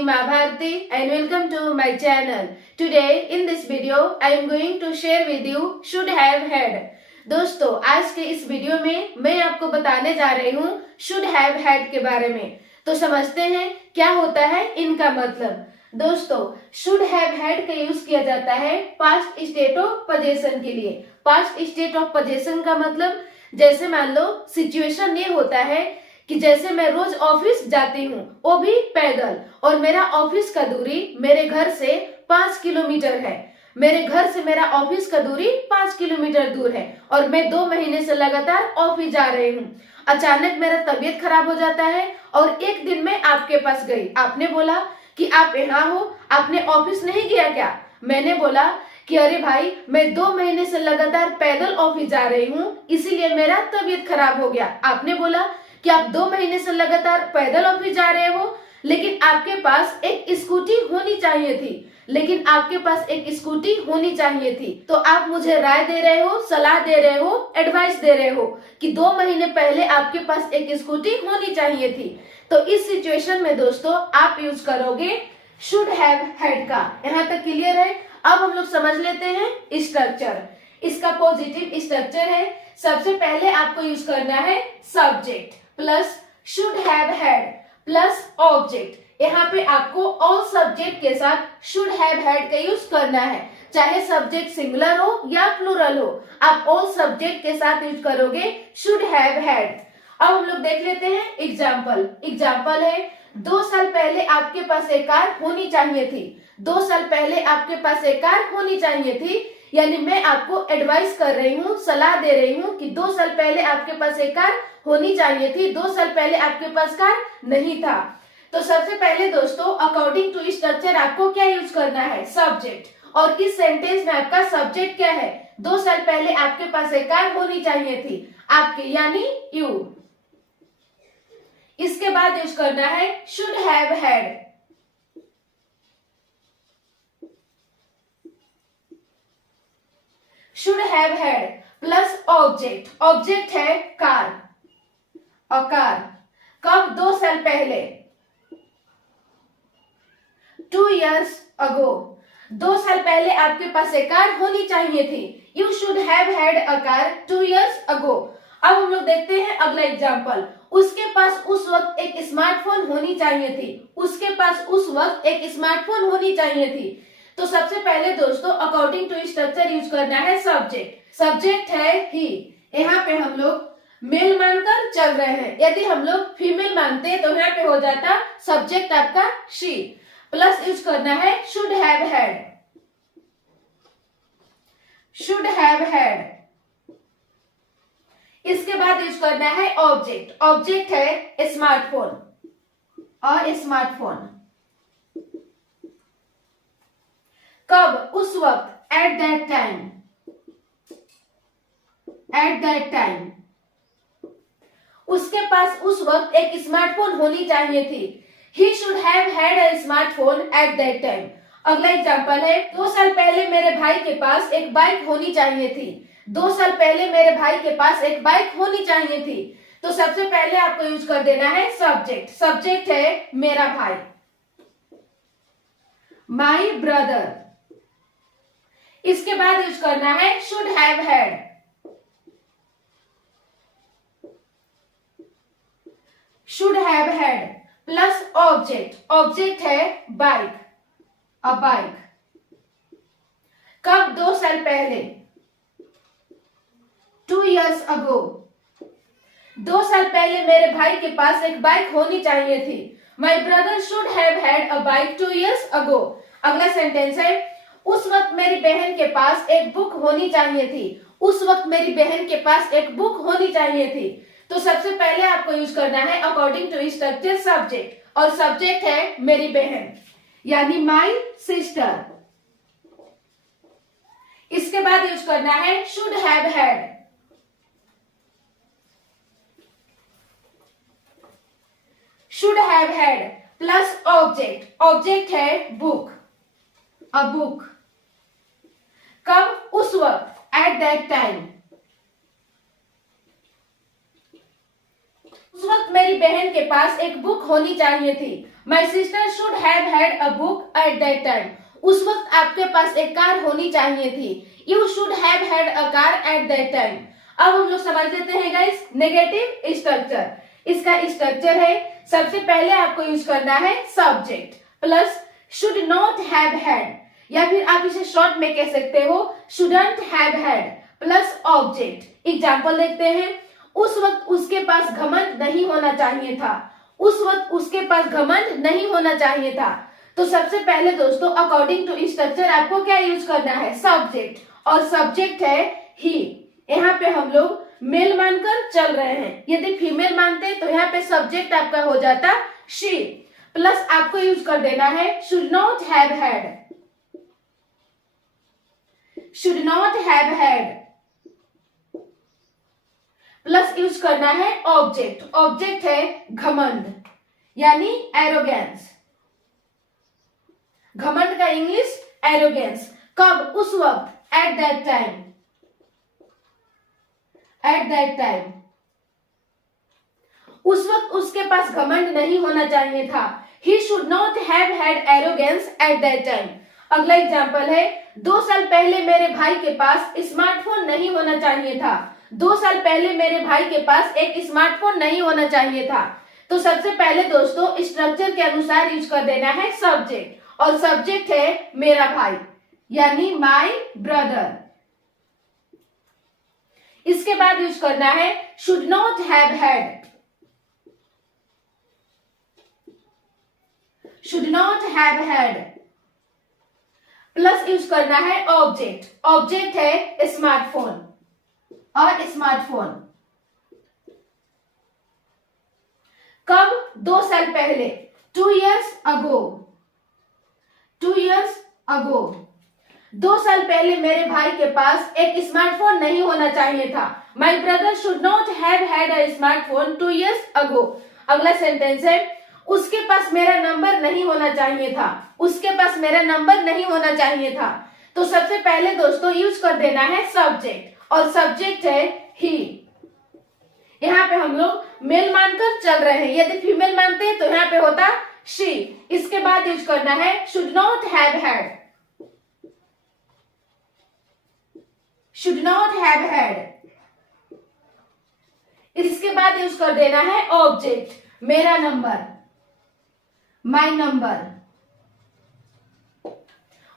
me Mahabharati and welcome to my channel. Today in this video I am going to share with you should have had. दोस्तों आज के इस video में मैं आपको बताने जा रही हूँ should have had के बारे में। तो समझते हैं क्या होता है इनका मतलब। दोस्तों should have had का यूज किया जाता है past state of possession के लिए। past state of possession का मतलब जैसे मान लो सिचुएशन ये होता है कि जैसे मैं रोज ऑफिस जाती हूँ वो भी पैदल और मेरा ऑफिस का दूरी मेरे घर से 5 किलोमीटर है। मेरे घर से मेरा ऑफिस का दूरी 5 किलोमीटर दूर है और मैं 2 महीने से लगातार ऑफिस जा रही हूँ। अचानक मेरा तबीयत खराब हो जाता है और एक दिन मैं आपके पास गई। आपने बोला कि आप यहाँ हो, आपने ऑफिस नहीं गया क्या? मैंने बोला कि अरे भाई मैं 2 महीने से लगातार पैदल ऑफिस जा रही हूँ इसीलिए मेरा तबीयत खराब हो गया। आपने बोला कि आप 2 महीने से लगातार पैदल ऑफिस जा रहे हो लेकिन आपके पास एक स्कूटी होनी चाहिए थी। तो आप मुझे राय दे रहे हो, सलाह दे रहे हो, एडवाइस दे रहे हो कि 2 महीने पहले आपके पास एक स्कूटी होनी चाहिए थी। तो इस सिचुएशन में दोस्तों आप यूज करोगे शुड हैव हैड का। यहाँ तक क्लियर है? अब हम लोग समझ लेते हैं स्ट्रक्चर। इसका पॉजिटिव स्ट्रक्चर है। सबसे पहले आपको यूज करना है subject plus should have had plus object. यहाँ पे आपको ऑल सब्जेक्ट के साथ शुड हैव हैड का यूज करना है, चाहे सब्जेक्ट सिंगुलर हो या प्लूरल हो, आप ऑल सब्जेक्ट के साथ यूज करोगे शुड हैव हैड। अब हम लोग देख लेते हैं एग्जाम्पल है 2 साल पहले आपके पास एक कार होनी चाहिए थी। 2 साल पहले आपके पास एक कार होनी चाहिए थी, यानी मैं आपको एडवाइस कर रही हूँ, सलाह दे रही हूँ कि 2 साल पहले आपके पास एक कार होनी चाहिए थी, 2 साल पहले आपके पास कार नहीं था। तो सबसे पहले दोस्तों अकॉर्डिंग टू स्ट्रक्चर आपको क्या यूज करना है? सब्जेक्ट। और इस सेंटेंस में आपका सब्जेक्ट क्या है? 2 साल पहले आपके पास एक कार होनी चाहिए थी, आपके यानी यू। इसके बाद यूज करना है should have had. Should have had plus object. Object है कार। और कार कब? 2 साल पहले, 2 years ago। 2 साल पहले आपके पास एक कार होनी चाहिए थी। You should have had a car 2 years ago। अब हम लोग देखते हैं अगला एग्जाम्पल। उसके पास उस वक्त एक स्मार्टफोन होनी चाहिए थी। उसके पास उस वक्त एक स्मार्टफोन होनी चाहिए थी। तो सबसे पहले दोस्तों अकॉर्डिंग टू स्ट्रक्चर यूज करना है सब्जेक्ट। सब्जेक्ट है ही। यहाँ पे हम लोग मेल मानकर चल रहे हैं। यदि हम लोग फीमेल मानते तो यहाँ पे हो जाता सब्जेक्ट आपका शी। प्लस यूज करना है should have had. Should have had. इसके बाद यूज करना है ऑब्जेक्ट। ऑब्जेक्ट है स्मार्टफोन और स्मार्टफोन कब? उस वक्त, at that time. At that time उसके पास उस वक्त एक स्मार्टफोन होनी चाहिए थी। He should have had a smartphone at that time. अगला एग्जाम्पल है 2 साल पहले मेरे भाई के पास एक बाइक होनी चाहिए थी। 2 साल पहले मेरे भाई के पास एक बाइक होनी चाहिए थी। तो सबसे पहले आपको यूज कर देना है सब्जेक्ट। सब्जेक्ट है मेरा भाई, माई ब्रदर। इसके बाद यूज करना है should have had. Should have had plus object. Object है बाइक, अ बाइक। कब? 2 साल पहले, 2 years ago। 2 साल पहले मेरे भाई के पास एक बाइक होनी चाहिए थी। My brother should have had a bike 2 years ago। अगला सेंटेंस है उस वक्त मेरी बहन के पास एक बुक होनी चाहिए थी। उस वक्त मेरी बहन के पास एक बुक होनी चाहिए थी। तो सबसे पहले आपको यूज करना है अकॉर्डिंग टू स्ट्रक्चर सब्जेक्ट। और सब्जेक्ट है मेरी बहन यानी माई सिस्टर। इसके बाद यूज करना है should have had. Should have had plus object. Object है बुक, अ बुक। कब? उस वक्त, एट दैट टाइम। उस वक्त मेरी बहन के पास एक बुक होनी चाहिए थी। My sister should have had a book at that time. उस वक्त आपके पास एक कार होनी चाहिए थी। You should have had a car at that time. अब हम लोग समझ लेते हैं गाइस नेगेटिव स्ट्रक्चर। इसका स्ट्रक्चर है, सबसे पहले आपको यूज करना है subject plus should not have had, या फिर आप इसे शॉर्ट में कह सकते हो shouldn't have had plus object. Example देखते हैं। उस वक्त उसके पास घमंड नहीं होना चाहिए था। उस वक्त उसके पास घमंड नहीं होना चाहिए था। तो सबसे पहले दोस्तों अकॉर्डिंग टू स्ट्रक्चर आपको क्या यूज करना है, सब्जेक्ट, और सब्जेक्ट है ही। यहाँ पे हम लोग मेल मानकर चल रहे हैं। यदि फीमेल मानते तो यहाँ पे सब्जेक्ट आपका हो जाता शी, प्लस आपको यूज कर देना है should not have had, should not have had, plus use करना है ऑब्जेक्ट। ऑब्जेक्ट है घमंड यानी एरोगेंस। घमंड का इंग्लिश एरोगेंस। कब, उस वक्त, at that time, at that time. उस वक्त उसके पास घमंड नहीं होना चाहिए था। He should not have had arrogance at that time. अगला एग्जाम्पल है, 2 साल पहले मेरे भाई के पास स्मार्टफोन नहीं होना चाहिए था। 2 साल पहले मेरे भाई के पास एक स्मार्टफोन नहीं होना चाहिए था। तो सबसे पहले दोस्तों स्ट्रक्चर के अनुसार यूज कर देना है सब्जेक्ट, और सब्जेक्ट है मेरा भाई यानी माई ब्रदर। इसके बाद यूज करना है should not have had, should not have had, plus use करना है ऑब्जेक्ट। ऑब्जेक्ट है स्मार्टफोन और स्मार्टफोन। कब, 2 साल पहले, 2 years ago, 2 years ago। 2 साल पहले मेरे भाई के पास एक स्मार्टफोन नहीं होना चाहिए था। My brother should not have had a smartphone 2 years ago। अगला सेंटेंस है, उसके पास मेरा नंबर नहीं होना चाहिए था। उसके पास मेरा नंबर नहीं होना चाहिए था। तो सबसे पहले दोस्तों यूज कर देना है सब्जेक्ट, और सब्जेक्ट है ही। यहाँ पे हम लोग मेल मानकर चल रहे हैं। यदि फीमेल मानते हैं तो यहाँ पे होता शी। इसके बाद यूज करना है should not have had, should not have had. इसके बाद यूज कर देना है ऑब्जेक्ट, मेरा नंबर, माई नंबर।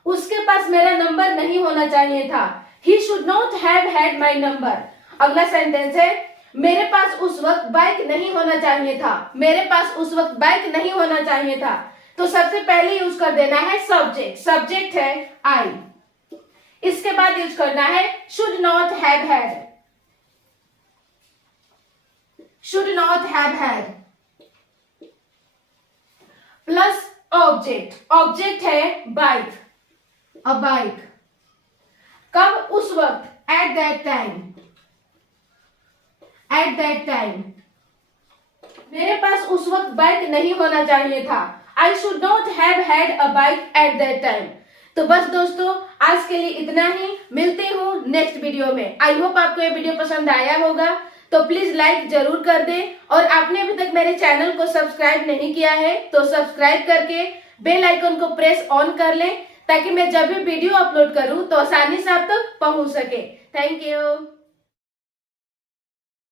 उसके पास मेरा नंबर नहीं होना चाहिए था। He should not have had my number. अगला सेंटेंस है, मेरे पास उस वक्त बाइक नहीं होना चाहिए था। मेरे पास उस वक्त बाइक नहीं होना चाहिए था। तो सबसे पहले यूज कर देना है सब्जेक्ट। सब्जेक्ट है आई। इसके बाद यूज करना है should not have had, should not have had, plus object. Object है बाइक, अ बाइक। कब, उस वक्त, at that time, at that time. मेरे पास उस वक्त बाइक नहीं होना चाहिए था। I should not have had a bike at that time. तो बस दोस्तों आज के लिए इतना ही। मिलते हूँ नेक्स्ट वीडियो में। आई होप आपको ये वीडियो पसंद आया होगा, तो प्लीज लाइक जरूर कर दें, और आपने अभी तक मेरे चैनल को सब्सक्राइब नहीं किया है तो सब्सक्राइब करके बेल आइकन को प्रेस ऑन कर लें, ताकि मैं जब भी वीडियो अपलोड करूं तो आसानी से आप तक पहुंच सके। Thank you.